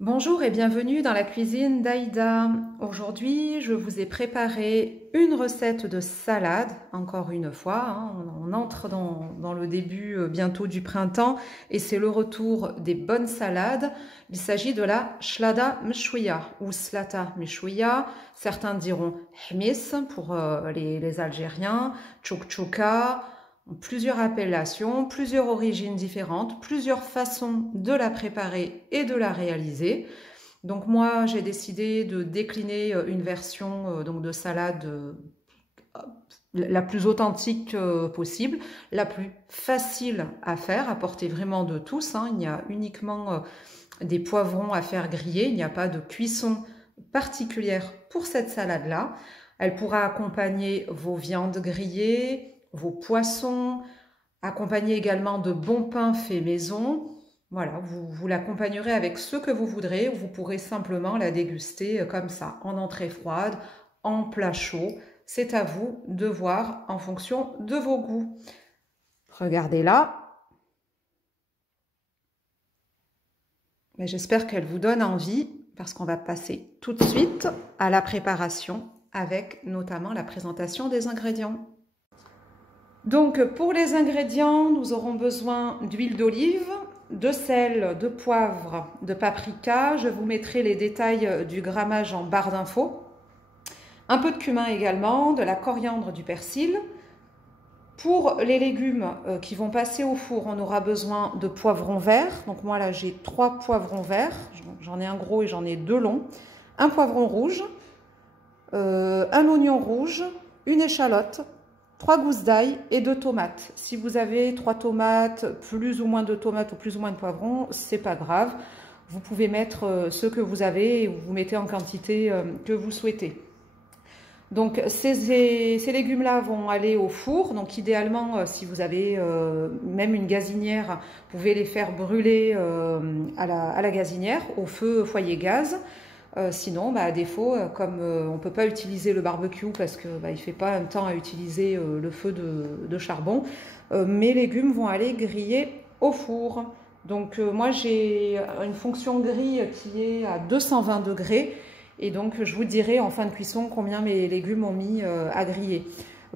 Bonjour et bienvenue dans la cuisine d'Aïda. Aujourd'hui, je vous ai préparé une recette de salade, encore une fois. On entre dans le début bientôt du printemps et c'est le retour des bonnes salades. Il s'agit de la shlada mchouia ou slata mchouia. Certains diront hmis pour les Algériens, tchouk-tchouka. Plusieurs appellations, plusieurs origines différentes, plusieurs façons de la préparer et de la réaliser. Donc moi, j'ai décidé de décliner une version donc de salade la plus authentique possible, la plus facile à faire, à portée vraiment de tous. Il y a uniquement des poivrons à faire griller, il n'y a pas de cuisson particulière pour cette salade-là. Elle pourra accompagner vos viandes grillées, vos poissons, accompagné également de bons pains faits maison. Voilà, vous l'accompagnerez avec ce que vous voudrez, ou vous pourrez simplement la déguster comme ça, en entrée froide, en plat chaud. C'est à vous de voir en fonction de vos goûts. Regardez là. J'espère qu'elle vous donne envie, parce qu'on va passer tout de suite à la préparation, avec notamment la présentation des ingrédients. Donc pour les ingrédients, nous aurons besoin d'huile d'olive, de sel, de poivre, de paprika. Je vous mettrai les détails du grammage en barre d'infos. Un peu de cumin également, de la coriandre, du persil. Pour les légumes qui vont passer au four, on aura besoin de poivrons verts. Donc moi là j'ai 3 poivrons verts, j'en ai un gros et j'en ai 2 longs. Un poivron rouge, un oignon rouge, une échalote, 3 gousses d'ail et 2 tomates. Si vous avez 3 tomates, plus ou moins de tomates ou plus ou moins de poivrons, c'est pas grave. Vous pouvez mettre ce que vous avez et vous mettez en quantité que vous souhaitez. Donc ces légumes-là vont aller au four. Donc idéalement, si vous avez même une gazinière, vous pouvez les faire brûler à la gazinière, au feu foyer gaz. Sinon, à défaut, comme on ne peut pas utiliser le barbecue parce qu'il ne fait pas un temps à utiliser le feu de charbon, mes légumes vont aller griller au four. Donc moi j'ai une fonction grille qui est à 220 degrés et donc je vous dirai en fin de cuisson combien mes légumes ont mis à griller.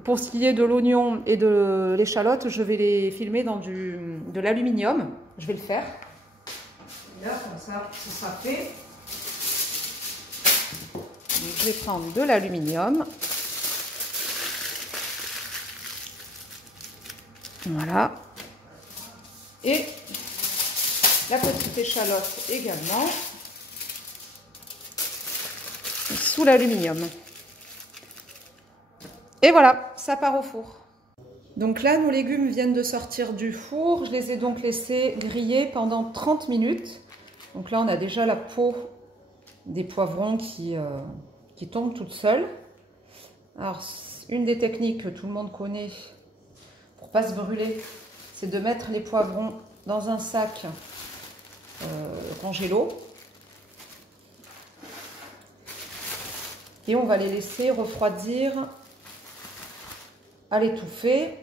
Pour ce qui est de l'oignon et de l'échalote, je vais les filmer dans de l'aluminium. Je vais le faire. Et là, comme ça, ce sera fait. Donc, je vais prendre de l'aluminium. Voilà. Et la petite échalote également sous l'aluminium. Et voilà, ça part au four. Donc là, nos légumes viennent de sortir du four. Je les ai donc laissés griller pendant 30 minutes. Donc là, on a déjà la peau des poivrons qui tombe toute seule. Alors, une des techniques que tout le monde connaît pour ne pas se brûler, c'est de mettre les poivrons dans un sac congélo. Et on va les laisser refroidir à l'étouffer,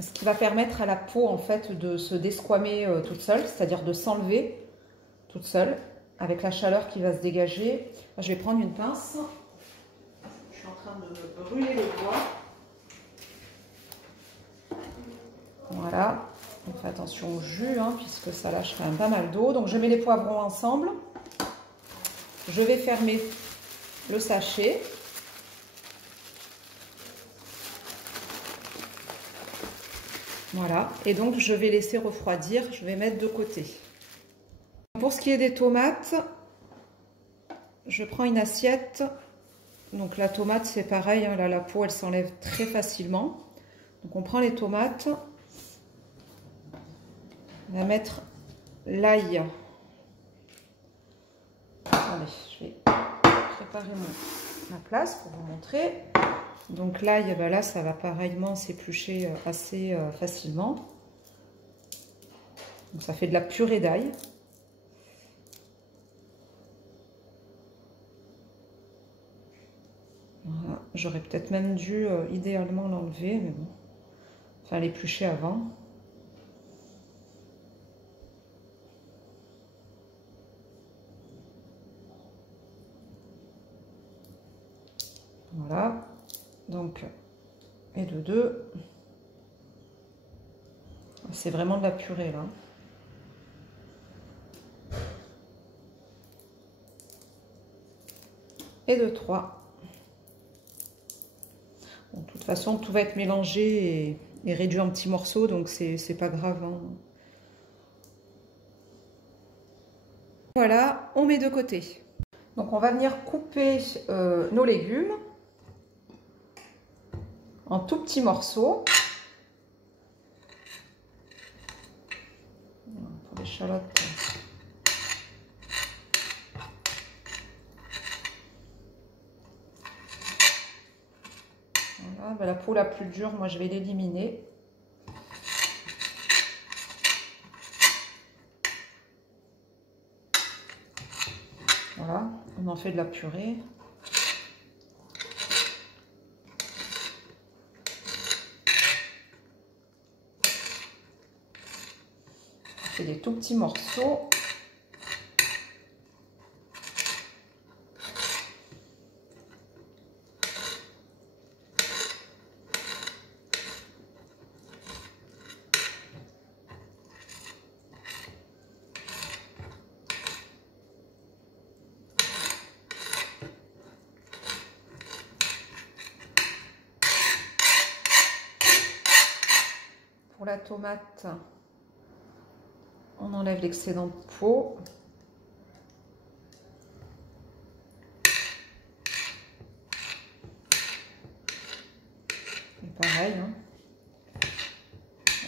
ce qui va permettre à la peau en fait de se desquamer toute seule, c'est-à-dire de s'enlever toute seule avec la chaleur qui va se dégager. Je vais prendre une pince. Je suis en train de brûler les doigts. Voilà. On fait attention au jus puisque ça lâche quand même pas mal d'eau. Donc je mets les poivrons ensemble. Je vais fermer le sachet. Voilà. Et donc je vais laisser refroidir. Je vais mettre de côté. Pour ce qui est des tomates, je prends une assiette. Donc la tomate c'est pareil, là, la peau elle s'enlève très facilement. Donc on prend les tomates. On va mettre l'ail. Attendez, je vais préparer ma place pour vous montrer. Donc l'ail, là ça va pareillement s'éplucher assez facilement. Donc ça fait de la purée d'ail. Voilà. J'aurais peut-être même dû idéalement l'enlever, mais bon. Enfin l'éplucher avant. Voilà, donc, et de 2. C'est vraiment de la purée là. Et de 3. Bon, de toute façon, tout va être mélangé et réduit en petits morceaux, donc c'est pas grave, hein. Voilà, on met de côté. Donc on va venir couper nos légumes en tout petits morceaux. Pour l'échalote. Voilà, ben la peau la plus dure, moi je vais l'éliminer. Voilà, on en fait de la purée. On fait des tout petits morceaux. Pour la tomate, on enlève l'excédent de peau. Et pareil, hein,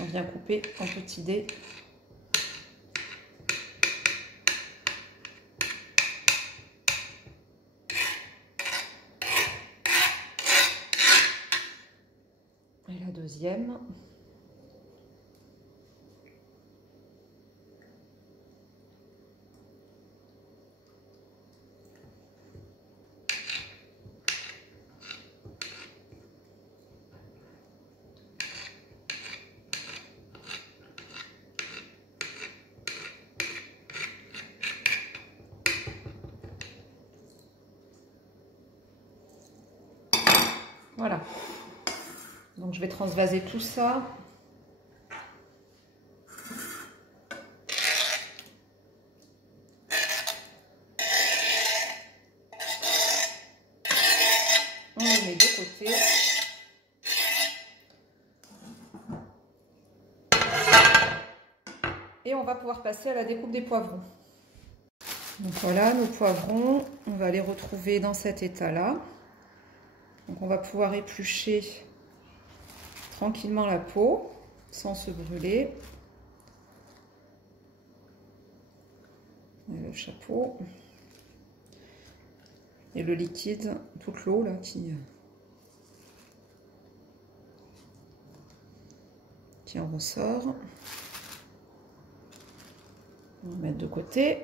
on vient couper en petits dés. Et la deuxième. Voilà. Donc je vais transvaser tout ça. On le met de côté. Et on va pouvoir passer à la découpe des poivrons. Donc voilà, nos poivrons, on va les retrouver dans cet état-là. Donc on va pouvoir éplucher tranquillement la peau, sans se brûler. Et le chapeau. Et le liquide, toute l'eau là qui en ressort. On va mettre de côté.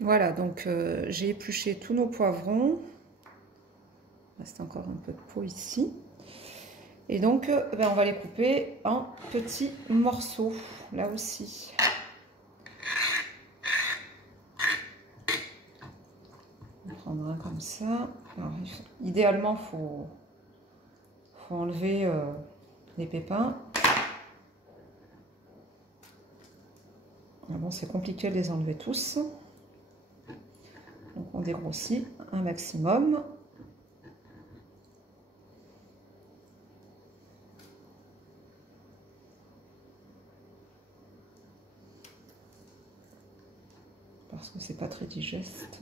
Voilà, donc j'ai épluché tous nos poivrons. Il reste encore un peu de peau ici. Et donc, ben, on va les couper en petits morceaux, là aussi. On prendra un comme ça. Alors, idéalement, il faut enlever les pépins. Bon, c'est compliqué de les enlever tous. Donc on dégrossit un maximum. Parce que c'est pas très digeste.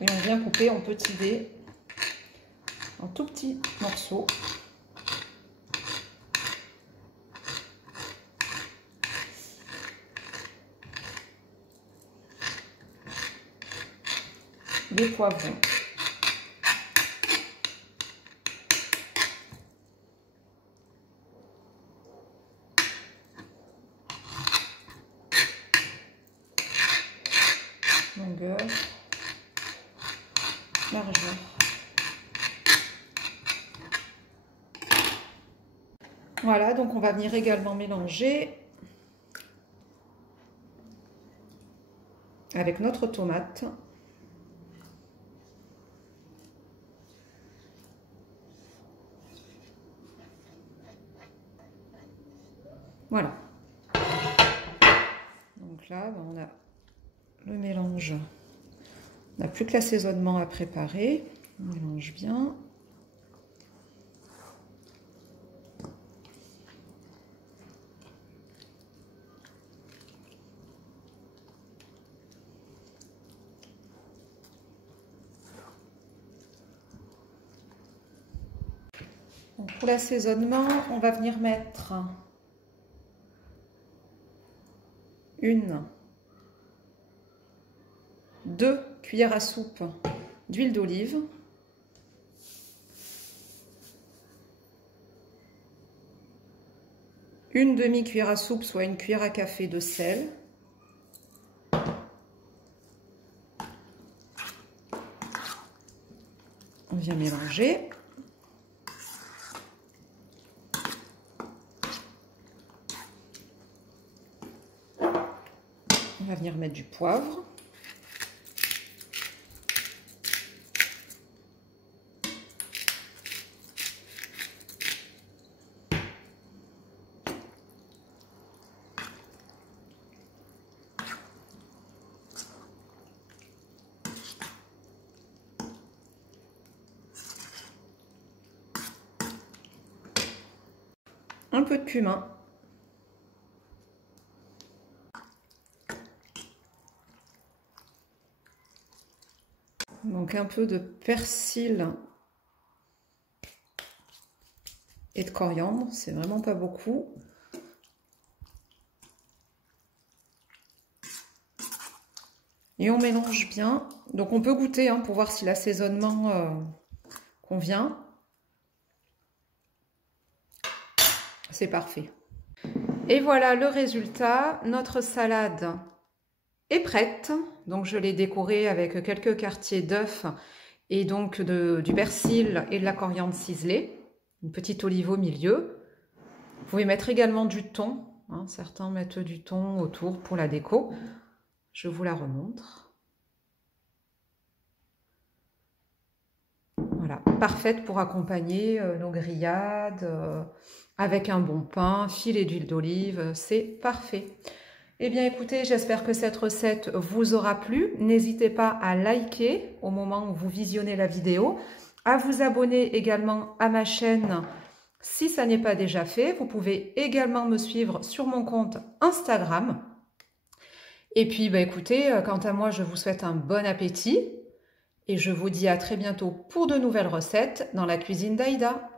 Et on vient couper en petits dés, en tout petits morceaux. Les poivrons. Longueur, largeur. Voilà, donc on va venir également mélanger avec notre tomate. Voilà. Donc là, on a le mélange. On n'a plus que l'assaisonnement à préparer. On mélange bien. Donc pour l'assaisonnement, on va venir mettre 2 cuillères à soupe d'huile d'olive, une demi-cuillère à soupe, soit une cuillère à café de sel, on vient mélanger. On va venir mettre du poivre. Un peu de cumin. Donc un peu de persil et de coriandre, c'est vraiment pas beaucoup. Et on mélange bien. Donc on peut goûter pour voir si l'assaisonnement convient. C'est parfait. Et voilà le résultat. Notre salade est prête. Donc je l'ai décorée avec quelques quartiers d'œufs et donc du persil et de la coriandre ciselée. Une petite olive au milieu. Vous pouvez mettre également du thon. Certains mettent du thon autour pour la déco. Je vous la remontre. Voilà, parfaite pour accompagner nos grillades avec un bon pain, filet d'huile d'olive, c'est parfait. Eh bien écoutez, j'espère que cette recette vous aura plu. N'hésitez pas à liker au moment où vous visionnez la vidéo, à vous abonner également à ma chaîne si ça n'est pas déjà fait. Vous pouvez également me suivre sur mon compte Instagram. Et puis écoutez, quant à moi, je vous souhaite un bon appétit et je vous dis à très bientôt pour de nouvelles recettes dans la cuisine d'Aïda.